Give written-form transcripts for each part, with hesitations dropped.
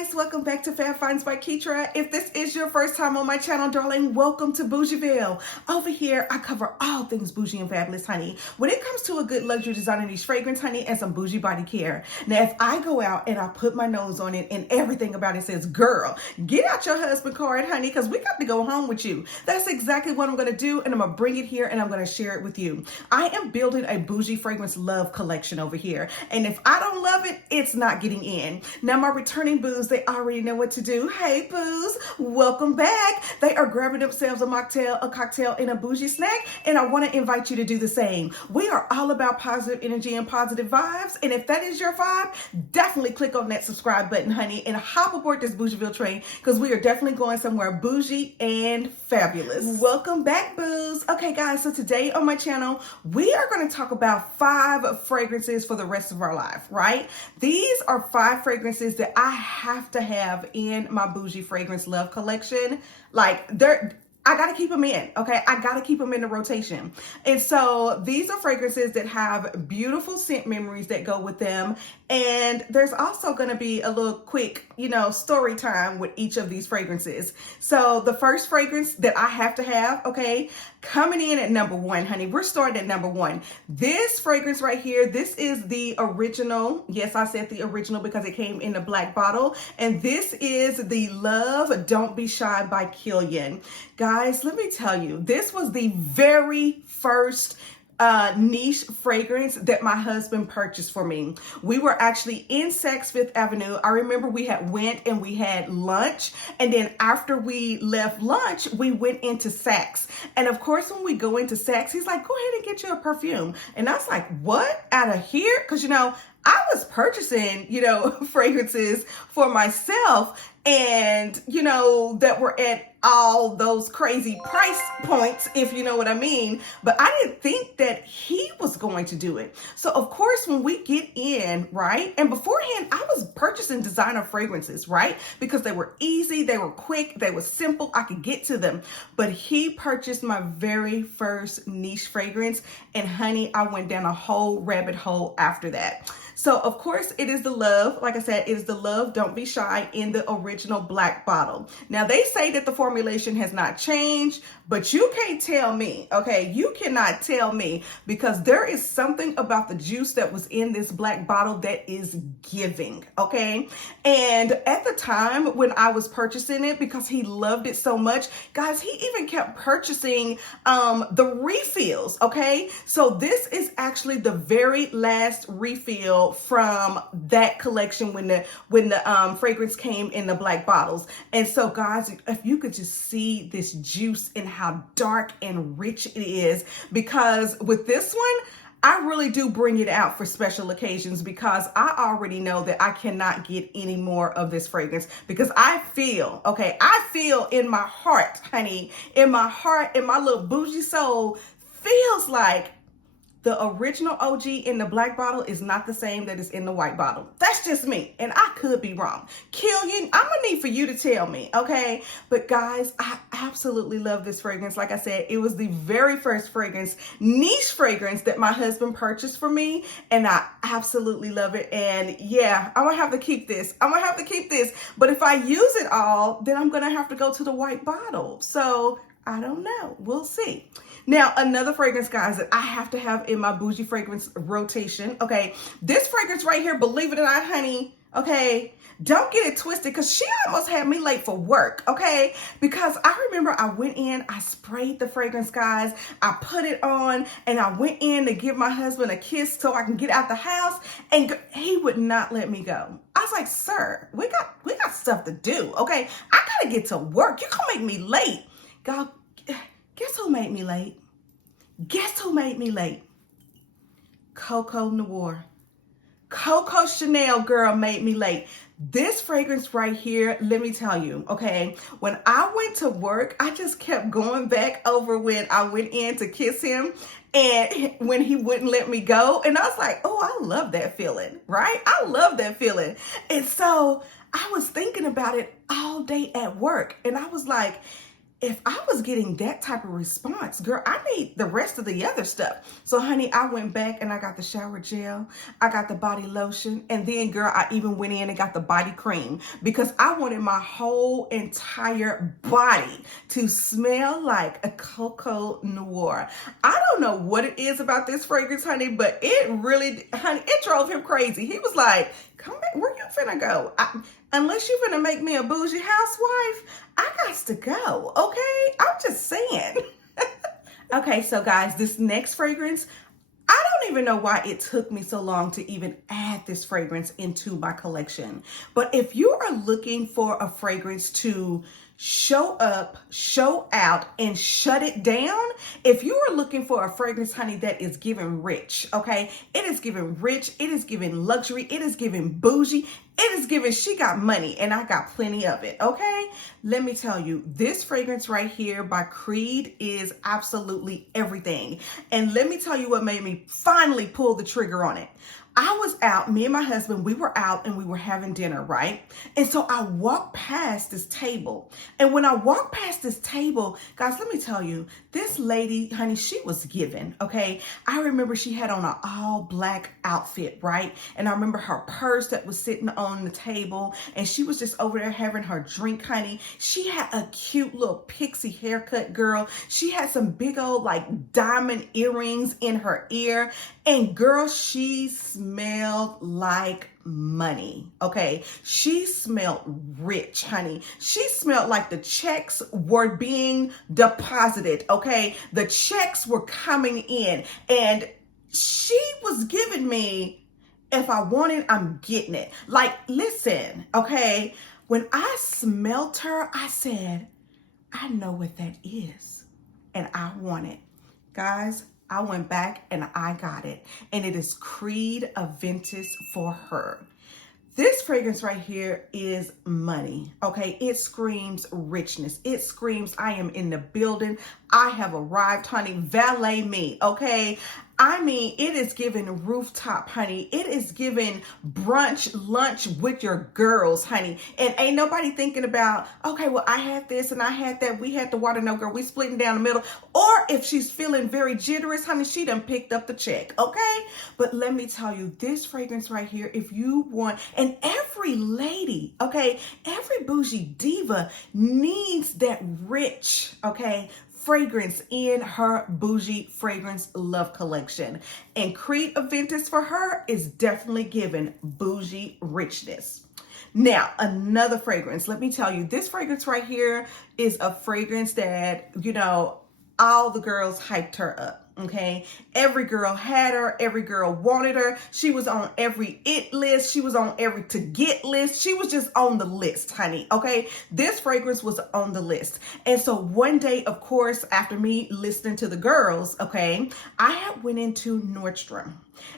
guys, welcome back to Fab Finds by Keitra. If this is your first time on my channel, darling, welcome to Bougieville. Over here, I cover all things bougie and fabulous, honey. When it comes to a good luxury designer niche fragrance, honey, and some bougie body care. Now, if I go out and I put my nose on it and everything about it says, girl, get out your husband card, honey, because we got to go home with you. That's exactly what I'm going to do, and I'm going to bring it here and I'm going to share it with you. I am building a bougie fragrance love collection over here, and if I don't love it, it's not getting in. Now, my returning boos, they already know what to do. Hey, boos, welcome back. They are grabbing themselves a cocktail, and a bougie snack, and I want to invite you to do the same. We are all about positive energy and positive vibes, and if that is your vibe, definitely click on that subscribe button, honey, and hop aboard this Bougieville train, because we are definitely going somewhere bougie and fabulous. Welcome back, boos. Okay, guys, so today on my channel, we are going to talk about 5 fragrances for the rest of our life, right? These are 5 fragrances that I have to have in my bougie fragrance love collection. Like, I got to keep them in, okay? I got to keep them in the rotation. And so these are fragrances that have beautiful scent memories that go with them. And there's also going to be a little quick, story time with each of these fragrances. So the first fragrance that I have to have, okay, coming in at number 1, honey, we're starting at number 1. This fragrance right here, this is the original. Yes, I said the original because it came in the black bottle. And this is the Love Don't Be Shy by Kilian. Guys, let me tell you, this was the very first niche fragrance that my husband purchased for me. We were actually in Saks Fifth Avenue. I remember we had went and we had lunch, and then after we left lunch, we went into Saks. And of course, when we go into Saks, he's like, go ahead and get you a perfume. And I was like, what? Out of here? Because, I was purchasing, fragrances for myself, and, that were at all those crazy price points, if you know what I mean. But I didn't think that he was going to do it. So of course, when we get in, right? And beforehand, I was purchasing designer fragrances, right? Because they were easy, they were quick, they were simple, I could get to them. But he purchased my very first niche fragrance, and honey, I went down a whole rabbit hole after that. So of course, it is the Love, like I said, it is the Love Don't Be Shy in the original black bottle. Now, they say that the formulation has not changed, but you can't tell me, okay? You cannot tell me, because there is something about the juice that was in this black bottle that is giving, okay? And at the time when I was purchasing it, because he loved it so much, guys, he even kept purchasing the refills, okay? So this is actually the very last refill from that collection when the fragrance came in the black bottles. And so, guys, if you could just see this juice and how dark and rich it is, because with this one, I really do bring it out for special occasions, because I already know that I cannot get any more of this fragrance, because I feel in my heart, honey, in my heart, in my little bougie soul, feels like the original OG in the black bottle is not the same that is in the white bottle. That's just me, and I could be wrong. Kilian, I'm gonna need for you to tell me, okay? But guys, I absolutely love this fragrance. Like I said, it was the very first fragrance, niche fragrance, that my husband purchased for me, and I absolutely love it. And yeah, I'm gonna have to keep this. But if I use it all, then I'm gonna have to go to the white bottle. So I don't know. We'll see. Now, another fragrance, guys, that I have to have in my bougie fragrance rotation, okay? This fragrance right here, believe it or not, honey, okay? Don't get it twisted, because she almost had me late for work, okay? Because I remember I went in, I sprayed the fragrance, guys. I put it on, and I went in to give my husband a kiss so I can get out the house, and he would not let me go. I was like, sir, we got stuff to do, okay? I gotta get to work. You're gonna make me late. God, guess who made me late? CoCo Noir. Coco Chanel girl made me late. This fragrance right here, let me tell you, okay, when I went to work, I just kept going back over when I went in to kiss him, and when he wouldn't let me go. And I was like, oh, I love that feeling, right? I love that feeling. And so I was thinking about it all day at work. And I was like, if I was getting that type of response, girl, I need the rest of the other stuff. So honey, I went back and I got the shower gel, I got the body lotion, and then girl, I even went in and got the body cream because I wanted my whole entire body to smell like a CoCo Noir. I don't know what it is about this fragrance, honey, but it really, honey, it drove him crazy. He was like, come back, where you finna go? Unless you finna make me a bougie housewife, I got to go, okay? I'm just saying. Okay, so guys, this next fragrance, I don't even know why it took me so long to even add this fragrance into my collection. But if you are looking for a fragrance to show up, show out, and shut it down, if you are looking for a fragrance, honey, that is giving rich, okay? It is giving rich, it is giving luxury, it is giving bougie, it is giving she got money, and I got plenty of it, okay? Let me tell you, this fragrance right here by Creed is absolutely everything. And let me tell you what made me finally pull the trigger on it. I was out, me and my husband, we were out and we were having dinner, right? And so I walked past this table. And when I walked past this table, guys, let me tell you, this lady, honey, she was giving, okay? I remember she had on an all black outfit, right? And I remember her purse that was sitting on the table and she was just over there having her drink, honey. She had a cute little pixie haircut, girl. She had some big old like diamond earrings in her ear. And girl, she smelled like money, okay? She smelled rich, honey. She smelled like the checks were being deposited, okay? The checks were coming in and she was giving me, if I want it, I'm getting it. Like, listen, okay? When I smelt her, I said, I know what that is and I want it. Guys, I went back and I got it. And it is Creed Aventus for her. This fragrance right here is money, okay? It screams richness. It screams, I am in the building. I have arrived, honey. Valet me, okay? I mean, it is giving rooftop, honey. It is giving brunch, lunch with your girls, honey. And ain't nobody thinking about, okay, well, I had this and I had that. We had the water. No, girl, we splitting down the middle. Or if she's feeling very generous, honey, she done picked up the check, okay? But let me tell you, this fragrance right here, if you want, and every lady, okay, every bougie diva needs that rich, okay, fragrance in her bougie fragrance love collection. And Creed Aventus for her is definitely giving bougie richness. Now, another fragrance, let me tell you, this fragrance right here is a fragrance that, you know, all the girls hyped her up. Okay, every girl had her, every girl wanted her. She was on every it list. She was on every to get list. She was just on the list, honey. Okay, this fragrance was on the list. And so one day, of course, after me listening to the girls, okay, I had went into Nordstrom.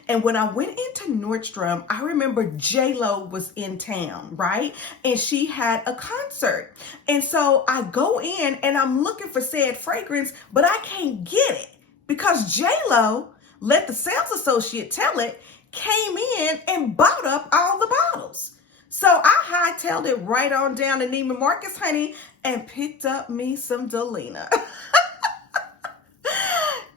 And when I went into Nordstrom, I remember J-Lo was in town, right? And she had a concert. And so I go in and I'm looking for said fragrance, but I can't get it. Because J-Lo, let the sales associate tell it, came in and bought up all the bottles. So I hightailed it right on down to Neiman Marcus, honey, and picked up me some Delina.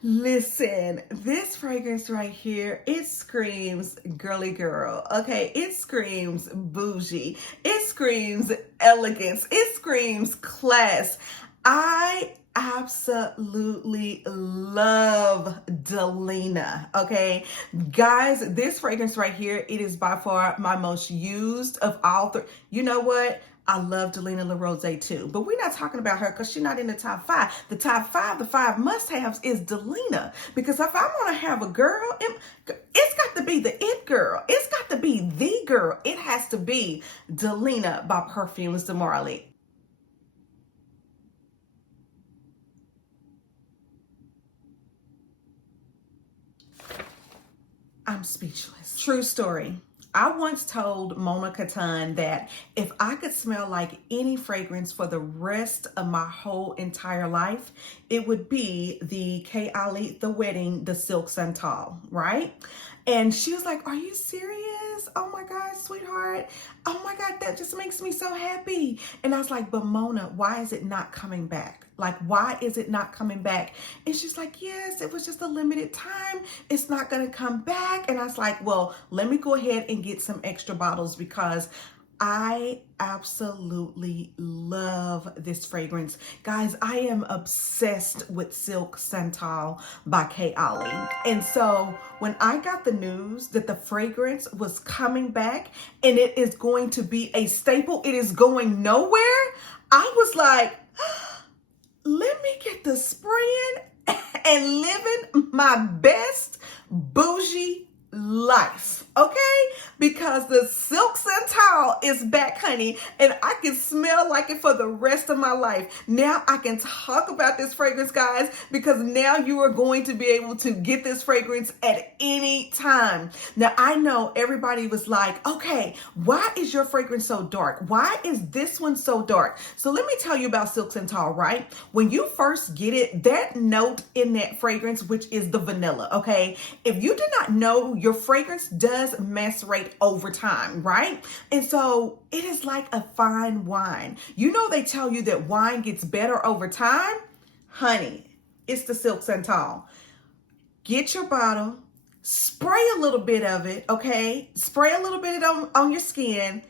Listen, this fragrance right here, it screams girly girl, okay? It screams bougie. It screams elegance. It screams class. I absolutely love Delina, okay? Guys, this fragrance right here, it is by far my most used of all three. You know what? I love Delina La Rose too, but we're not talking about her because she's not in the top 5. The top 5, the 5 must-haves is Delina, because if I want to have a girl, it's got to be the it girl. It's got to be the girl. It has to be Delina by Perfumes de Marly. I'm speechless. True story. I once told Mona Katan that if I could smell like any fragrance for the rest of my whole entire life, it would be the KayAli, the wedding, the Silk Santal, right? And she was like, are you serious? yes, oh my God, sweetheart. Oh my God, that just makes me so happy. And I was like, but Mona, why is it not coming back? Like, why is it not coming back? And she's like, yes, it was just a limited time. It's not going to come back. And I was like, well, let me go ahead and get some extra bottles because I absolutely love this fragrance. Guys, I am obsessed with Silk Santal by KayAli. And so when I got the news that the fragrance was coming back and it is going to be a staple, it is going nowhere, I was like, let me get the spraying and living my best bougie life, okay? Because the Silk Santal is back, honey, and I can smell like it for the rest of my life. Now I can talk about this fragrance, guys, because now you are going to be able to get this fragrance at any time. Now, I know everybody was like, okay, why is your fragrance so dark? Why is this one so dark? So let me tell you about Silk Santal, right? When you first get it, that note in that fragrance, which is the vanilla, okay? If you did not know, your fragrance does macerate over time, right? And so it is like a fine wine. You know, they tell you that wine gets better over time. Honey, it's the Silk Santal. Get your bottle, spray a little bit of it, okay? Spray a little bit on your skin,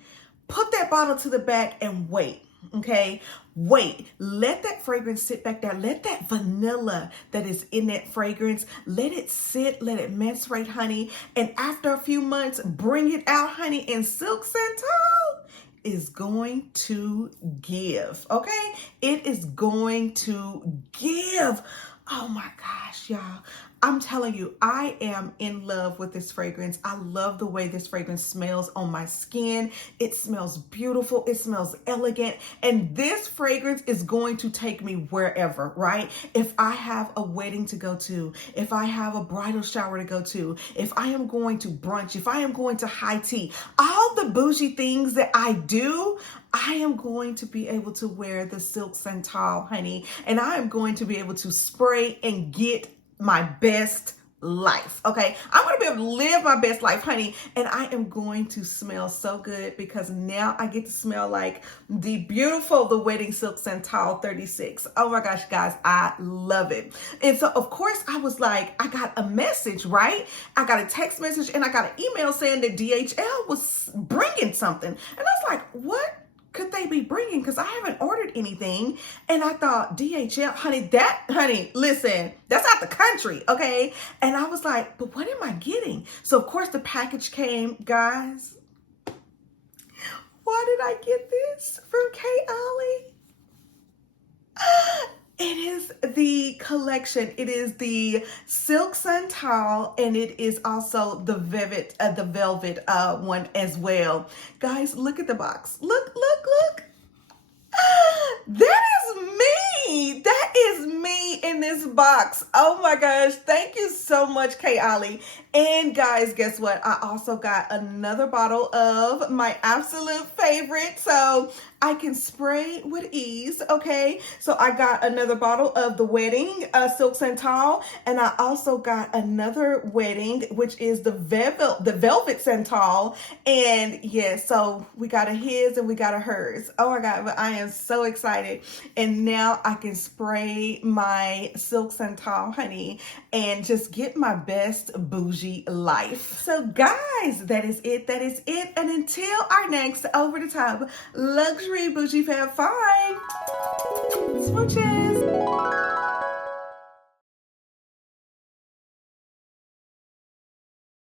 put that bottle to the back and wait. Okay, wait, let that fragrance sit back there. Let that vanilla that is in that fragrance, let it sit, let it macerate, honey. And after a few months, bring it out, honey. And Silk Santal is going to give, okay? It is going to give. Oh my gosh, y'all. I'm telling you, I am in love with this fragrance. I love the way this fragrance smells on my skin. It smells beautiful. It smells elegant. And this fragrance is going to take me wherever, right? If I have a wedding to go to, if I have a bridal shower to go to, if I am going to brunch, if I am going to high tea, all the bougie things that I do, I am going to be able to wear the Silk Santal, honey. And I am going to be able to spray and get my best life, okay? I'm going to be able to live my best life, honey, and I am going to smell so good because now I get to smell like the beautiful, the Wedding Silk Santal 36. Oh my gosh, guys, I love it. And so, of course, I was like, I got a message, right? I got a text message and I got an email saying that DHL was bringing something. And I was like, what could they be bringing? Because I haven't ordered anything. And I thought, DHL, honey, listen, that's out the country, okay? And I was like, but what am I getting? So, of course, the package came, guys. Why did I get this from KayAli? It is the collection. It is the Silk Santal, and it is also the velvet one as well. Guys, look at the box. Look. That is me. That is me in this box. Oh my gosh. Thank you so much, KayAli. And guys, guess what? I also got another bottle of my absolute favorite. So I can spray with ease, okay? So I got another bottle of the Wedding Silk Santal, and I also got another Wedding, which is the Velvet Santal. And yes, so we got a his and we got a hers. Oh my God, but I am so excited. And now I can spray my Silk Santal, honey, and just get my best bougie life. So guys, that is it. And until our next over the top luxury bougie fab find, smooches.